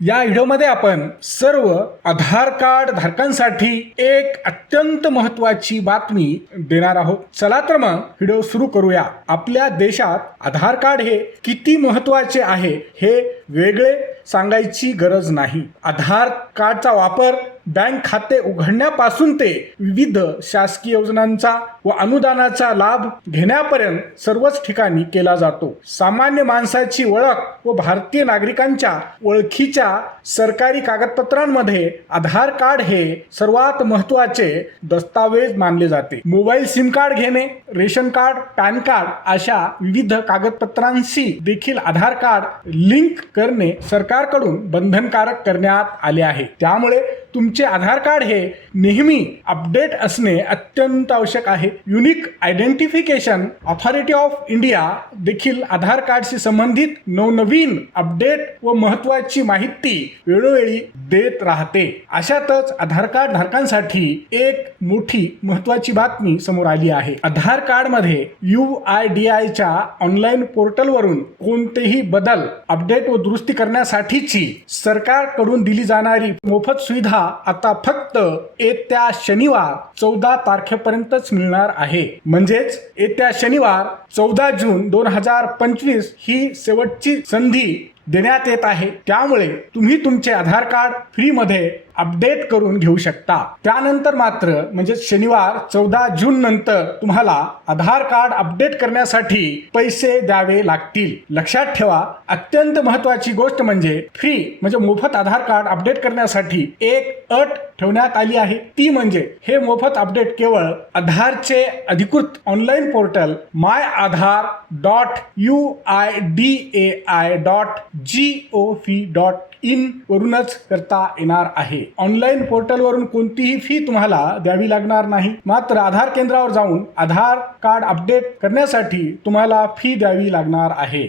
या व्हिडिओमध्ये आपण सर्व आधार कार्ड धारकांसाठी एक अत्यंत महत्वाची बातमी देणार आहोत. चला तर मग व्हिडिओ सुरू करूया. आपल्या देशात आधार कार्ड हे किती महत्त्वाचे आहे हे वेगळे सांगायची गरज नाही. आधार कार्डचा वापर बँक खाते उघडण्यापासून ते विविध शासकीय योजनांचा व अनुदानाचा लाभ घेण्यापर्यंत सर्वच ठिकाणी केला जातो. सामान्य माणसाची ओळख व भारतीय नागरिकांच्या ओळखीच्या सरकारी कागदपत्रांमध्ये आधार कार्ड हे सर्वात महत्त्वाचे दस्तावेज मानले जाते. मोबाईल सिम कार्ड घेणे रेशन कार्ड पॅन कार्ड अशा विविध कागदपत्रांशी देखील आधार कार्ड लिंक करणे सरकारकडून बंधनकारक करण्यात आले आहे. त्यामुळे तुमचे आधार कार्ड हे नेहमी अपडेट असणे अत्यंत आवश्यक आहे. Unique identification authority of India देखील आधार कार्डशी संबंधित नवनवीन अपडेट व महत्वाची माहिती वेळोवेळी देत राहते. अशातच आधार कार्ड धारकांसाठी एक मोठी महत्वाची बातमी समोर आली आहे. आधार कार्डमध्ये यू आय डी आयच्या ऑनलाईन पोर्टलवरून कोणतेही बदल अपडेट व दुरुस्ती करण्यासाठीची सरकारकडून दिली जाणारी मोफत सुविधा आता फक्त येत्या शनिवार चौदा तारखेपर्यंतच मिळणार आहे. म्हणजेच येत्या शनिवार चौदा जून दोन हजार पंचवीस ही शेवटची संधी देण्यात येत आहे. त्यामुळे तुम्ही तुमचे आधार कार्ड फ्रीमध्ये अपडेट करून घेऊ शकता. त्यानंतर मात्र म्हणजे शनिवार चौदा जून नंतर तुम्हाला आधार कार्ड अपडेट करण्यासाठी पैसे द्यावे लागतील. लक्षात ठेवा अत्यंत महत्वाची गोष्ट म्हणजे फ्री म्हणजे मोफत आधार कार्ड अपडेट करण्यासाठी एक अट ठेवण्यात आली आहे. ती म्हणजे हे मोफत अपडेट केवळ आधारचे अधिकृत online portal my Aadhaar dot U I D A I dot G O V dot in वरूनच करता येणार आहे. ऑनलाईन पोर्टलवरून कोणतीही फी तुम्हाला द्यावी लागणार नाही. मात्र आधार केंद्रावर जाऊन आधार कार्ड अपडेट करण्यासाठी तुम्हाला फी द्यावी लागणार आहे.